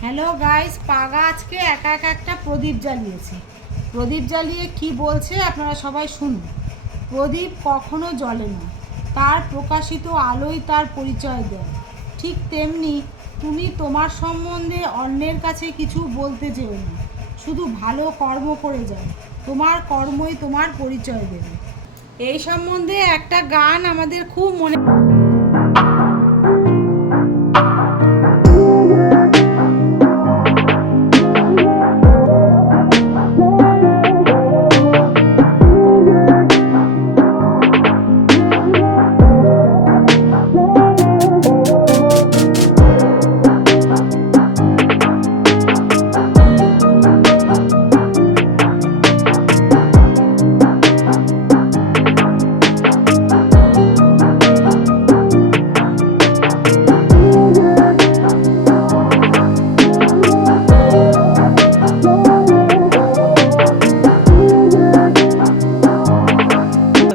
Hello guys, পাগা আজকে একা একা একটা প্রদীপ জ্বালিয়েছে। প্রদীপ জ্বালিয়ে কি বলছে আপনারা সবাই শুনুন। প্রদীপ কখনো জ্বলে না, তার প্রকাশিত আলোই তার পরিচয় দেয়। ঠিক তেমনি তুমি তোমার সম্বন্ধে অন্যের কাছে কিছু বলতে যেও না, শুধু ভালো কর্ম করে যাও। তোমার কর্মই তোমার পরিচয় দেবে। এই সম্বন্ধে একটা গান আমাদের খুব মনে